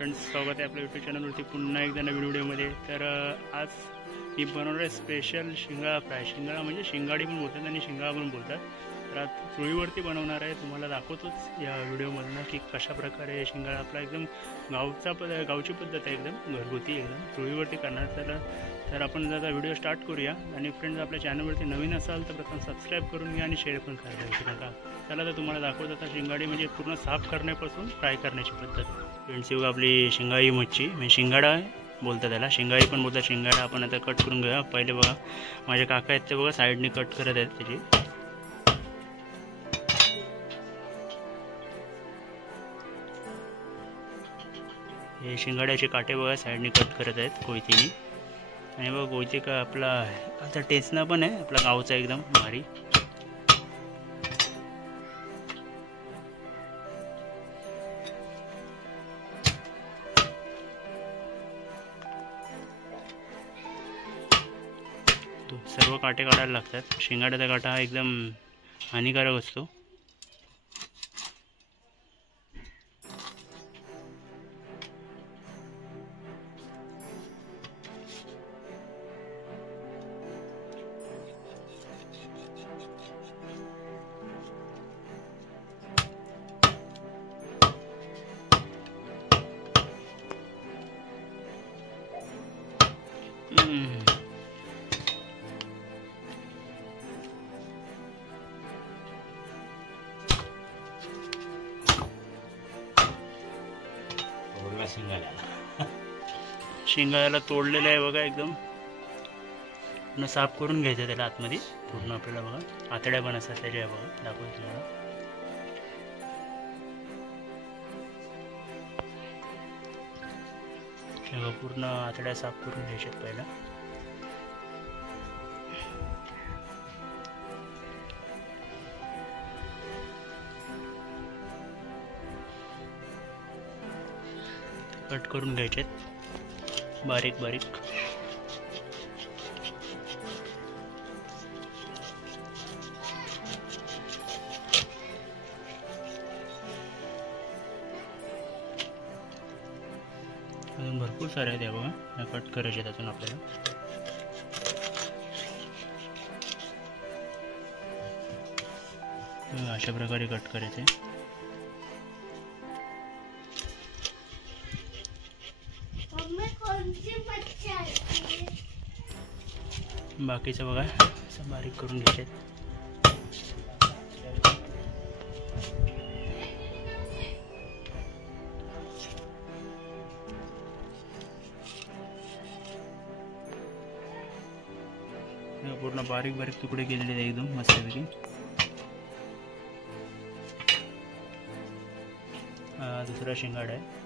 Friends, स्वागत आहे आपल्या यूट्यूब चॅनलवरती पुन्हा एकदा नवीन व्हिडिओमध्ये. तर आज मी बनवणार आहे स्पेशल शिंगाळा फ्राय. शिंगाळा म्हणजे शिंगाडी पण बोलतात आणि शिंगाळा पण बोलतात. तर आज चुलीवरती बनवणार आहे. तुम्हाला दाखवतोच या व्हिडिओमधनं की कशा प्रकारे शिंगाळा आपला एकदम गावची पद्धत आहे, एकदम घरगुती, एकदम चुलीवरती करणार. तर आपण आता व्हिडिओ स्टार्ट करूया. आणि फ्रेंड्स, आपल्या चॅनलवरती नवीन असाल तर प्रथम सबस्क्राईब करून घ्या आणि शेअर पण करायला विसरू नका. चला तर तुम्हाला दाखवत आता शिंगाडी म्हणजे पूर्ण साफ करण्यापासून फ्राय करण्याची पद्धत. फ्रेंड्स, ही आपली शिंगाई मच्छी म्हणजे शिंगाडा बोलतात त्याला, शिंगाई पण बोलतात. शिंगाडा आपण आता कट करून घेऊया. पहिले बघा माझे काका आहेत ते बघा साईडने कट करत आहेत त्याची. हे शिंगाड्याचे काटे बघा साईडने कट करत आहेत कोयतीने. आणि बघा कोयती का आपला आता टेचना पण आहे आपला गावचा एकदम भारी. सर्व काटे काढायला लागतात. शिंगाड्याचा काटा हा एकदम हानिकारक असतो. शिंगाळ्याला तोडलेलं आहे बघा, एकदम पूर्ण साफ करून घ्यायचं त्याला आतमध्ये पूर्ण. आपल्याला बघा आतड्या पण असतात त्याच्या बघा, दाखवतो तुम्हाला. तेव्हा पूर्ण आतड्या साफ करून घ्यायच्यात पहिला. कट करून घ्यायचे बारीक बारीक. अजून भरपूर सारे आहेत बघा, कट करायचे त्यातून आपल्याला. अशा प्रकारे कट करायचे. बाकीचं बघा असं बारीक करून घ्यायचे. पूर्ण बारीक बारीक तुकडे केलेले आहेत एकदम मस्तपैकी. दुसरा शिंगाडा आहे.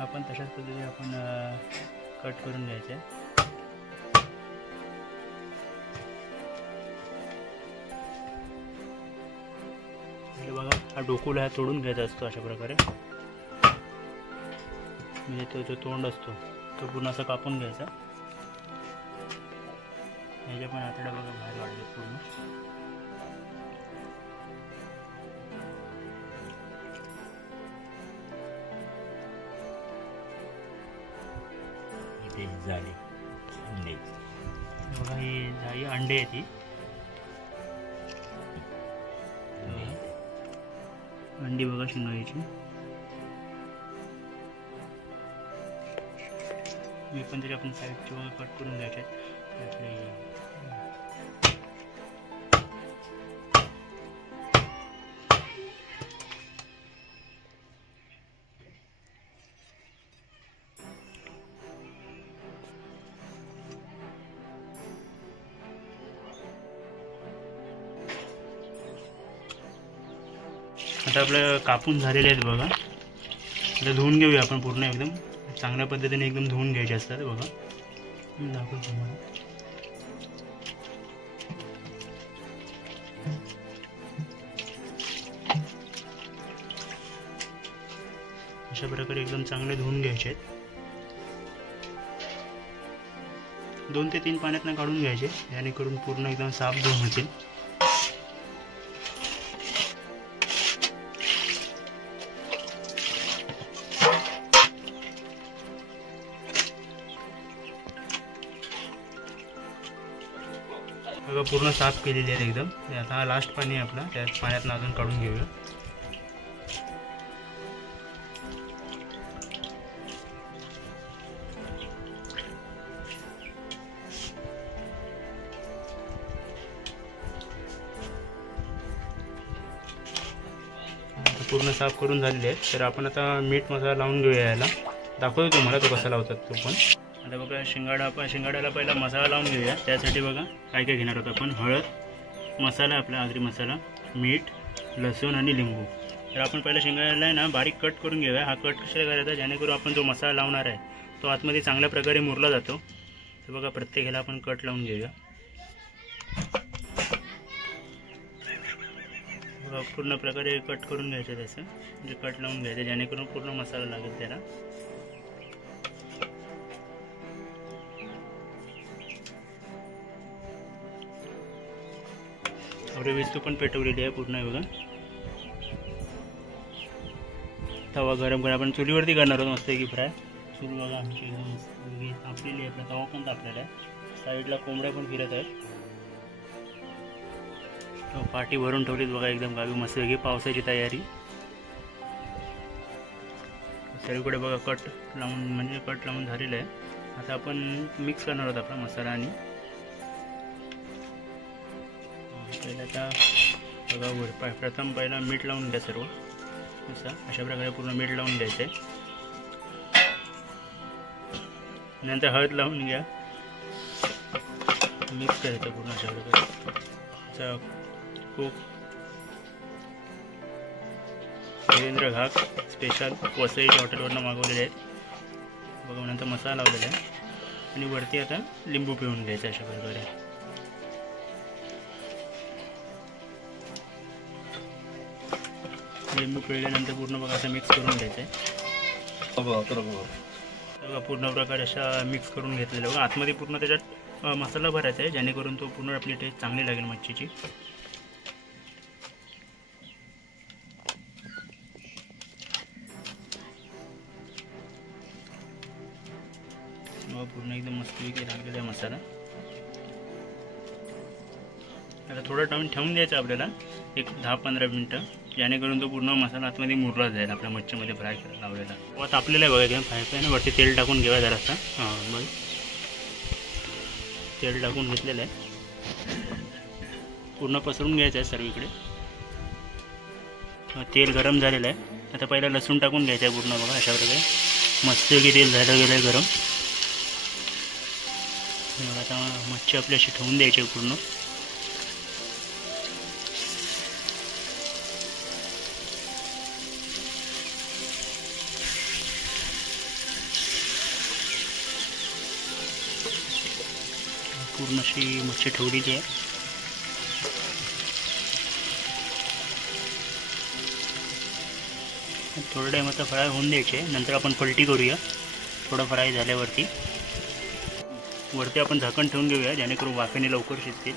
आपण तशाच पद्धतीने आपण कट करून घ्यायचं आहे. बघा हा डोकूला हा तोडून घ्यायचा असतो अशा प्रकारे. म्हणजे तो जो तोंड असतो तो पूर्ण असं कापून घ्यायचा. ह्याच्या पण आतड्या बघा बाहेर वाढले पूर्ण. बघा ही जाळी अंडे आहे ती. अंडी बघा शिंगाळीची. मी पण तरी आपण साईडची बघा कट करून घ्यायचे आहेत. आता आपलं कापून झालेले आहेत बघा. आता धुवून घेऊया आपण पूर्ण एकदम चांगल्या पद्धतीने. एकदम धुवून घ्यायचे असतात बघा. दाखवतो तुम्हाला. अशा प्रकारे एकदम चांगले धुवून घ्यायचे आहेत. 2 ते 3 पाण्यातनं काढून घ्यायचे, जेणेकरून पूर्ण एकदम साफ धुवून होतील. बघा पूर्ण साफ केलेली आहेत एकदम. आता हा लास्ट पाणी आहे आपला, त्या पाण्यातून अजून काढून घेऊया. पूर्ण साफ करून झालेले आहेत. तर आपण आता मीठ मसाला लावून घेऊया. याला दाखवतो तुम्हाला तो कसा लावतात तो पण. आता बघा शिंगाड्याला पहिला मसाला लावून घेऊया. त्यासाठी बघा काय काय घेणार आहोत आपण. हळद, मसाला आपला आगरी मसाला, मीठ, लसूण आणि लिंबू. तर आपण पहिला शिंगाड्याला आहे ना बारीक कट करून घेऊया. हा कट कशाला करायचा, जेणेकरून आपण जो मसाला लावणार आहे तो आतमध्ये चांगल्या प्रकारे मुरला जातो. तर बघा प्रत्येक ह्याला आपण कट लावून घेऊया. बघा पूर्ण प्रकारे कट करून घ्यायचं त्याचं, म्हणजे कट लावून घ्यायचं जेणेकरून पूर्ण मसाला लागेल त्याला. आपली वस्तू पण पेटवलेली आहे पूर्ण आहे बघा. तवा गरम करून आपण चुलीवरती करणार आहोत मस्त की फ्राय. चूल बघा आमची एकदम तापलेली आहे. आपला तवा पण तापलेला आहे. साईडला कोंबड्या पण फिरत आहेत. पाटी भरून ठेवलीत बघा एकदम गावी मस्त की. पावसाची तयारी सगळीकडे बघा. कट लावून म्हणजे कट लावून झालेलं आहे. आता आपण मिक्स करणार आहोत आपला मसाला. आणि पहिला आता बघा प्रथम पहिला मीठ लावून घ्या सर्व असं. अशा प्रकारे पूर्ण मीठ लावून द्यायचं आहे. नंतर हळद लावून घ्या. मिक्स करायचं पूर्ण अशा प्रकारे. खूप देवेंद्र घाक स्पेशल वसईच्या हॉटेलवरनं मागवलेले आहेत बघा. नंतर मसाला लावलेला आहे आणि वरती आता लिंबू पिळून घ्यायचं अशा प्रकारे. लिंबू पिळल्यानंतर पूर्ण बघा असं मिक्स करून घ्यायचं आहे. बघा पूर्ण प्रकारे अशा मिक्स करून घेतलेलं बघा. आतमध्ये पूर्ण त्याच्यात मसाला भरायचा आहे, जेणेकरून तो पूर्ण आपली टेस्ट चांगली लागेल मच्छीची. पूर्ण एकदम मस्तपैकी लागलेला आहे मसाला. आता थोडा टाइम ठेवून द्यायचा आपल्याला, एक 10-15 मिनटं, जेणेकरून तो पूर्ण मसाला आतमध्ये मुरला जाईल आपल्या मच्छीमध्ये फ्राय करायला लावलेला. आता आपल्याला बघा एकदम फ्राय पॅन वरती तेल टाकून घेऊया जरासा. हां बघ तेल टाकून घेतलेलं आहे. पूर्ण पसरून घ्यायचं आहे सर्वीकडे. तेल गरम झालेलं आहे. आता पहिला लसूण टाकून घ्यायचं आहे पूर्ण बघा अशा प्रकारे. मस्तपैकी तेल झालं गेलं आहे गरम. आता मच्छी आपली अशी ठेवून द्यायची पूर्ण. पूर्ण अशी मच्छी ठेवलेली आहे. थोडा टाइम आता फ्राय होऊन द्यायचे. नंतर आपण पलटी करूया. थोडं फ्राय झाल्यावरती वरती आपण झाकण ठेवून घेऊया, जेणेकरून वाफेने लवकर शिजतील.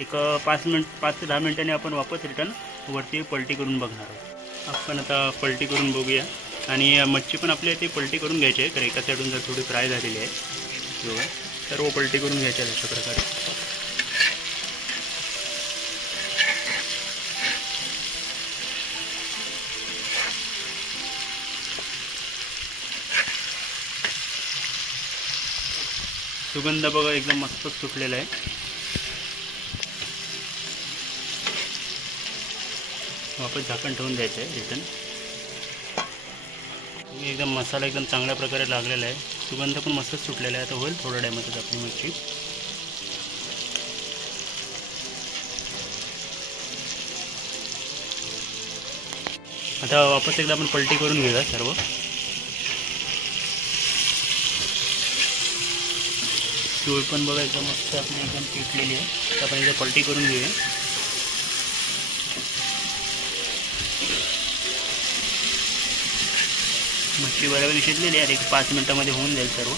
एक 5 ते 10 मिनिटांनी आपण वापस रिटर्न वरती पलटी करून बघणार आहोत. आपण आता पलटी करून बघूया. आणि मच्छी पण आपल्या इथे पलटी करून घ्यायची आहे, कारण एका साईडून जर थोडी फ्राय झालेली आहे बघा. सर्व पलटी करून घ्यायचे अशा प्रकारे. सुगंध बघा एकदम मस्त सुटलेला आहे. वापस झाकण ठेवून द्यायचं आहे रिटर्न. एकदम मसाला एकदम चांगल्या प्रकारे लागलेला आहे. सुगंध पण मस्त सुटलेला आहे. आता होईल थोड्या टायमातच आपली मच्छी. आता वापस एकदा आपण पलटी करून घेऊया सर्व. चूळ पण बघा एकदम मस्त आपली एकदम पेटलेली आहे. तर आपण एकदा पलटी करून घेऊया. मच्छी बऱ्यापैकी शिजलेली आहे. एक 5 मिनिटामध्ये होऊन जाईल सर्व.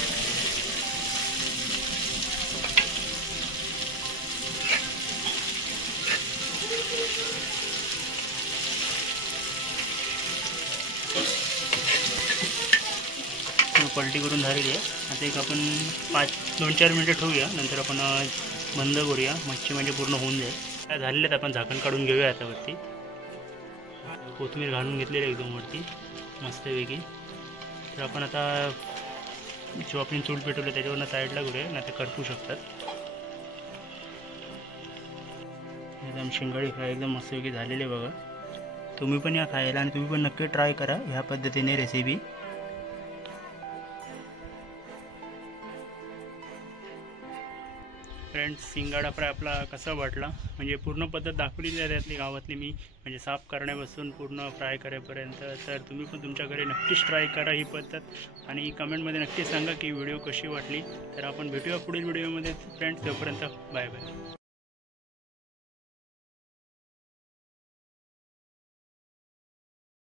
पलटी करून झालेली आहे. आता एक आपण 2-4 मिनटं ठेवूया, नंतर आपण बंद करूया. मच्छी म्हणजे पूर्ण होऊन जाईल. झालेले आहेत, आपण झाकण काढून घेऊया. आता वरती कोथिंबीर घालून घेतलेली एकदम वरती मस्तपैकी. तर आपण आता जो आपण चूल पेटवलं त्याच्यावरनं साईडला करूया, नाही तर करपू शकतात. एकदम शिंगाडी फ्राय एकदम मस्तपैकी झालेली बघा. तुम्ही पण या खायला आणि तुम्ही पण नक्की ट्राय करा ह्या पद्धतीने रेसिपी. फ्रेंड्स, शिंगाडा फ्राय आपला कसा वाटला, म्हणजे पूर्ण पद्धत दाखवलेली आहे त्यातली गावातली मी, म्हणजे साफ करण्यापासून पूर्ण फ्राय करेपर्यंत. तर तुम्ही पण तुमच्या घरी नक्कीच ट्राय करा ही पद्धत आणि कमेंटमध्ये नक्की सांगा की व्हिडिओ कशी वाटली. तर आपण भेटूया पुढील व्हिडिओमध्ये फ्रेंड्स. तोपर्यंत बाय बाय.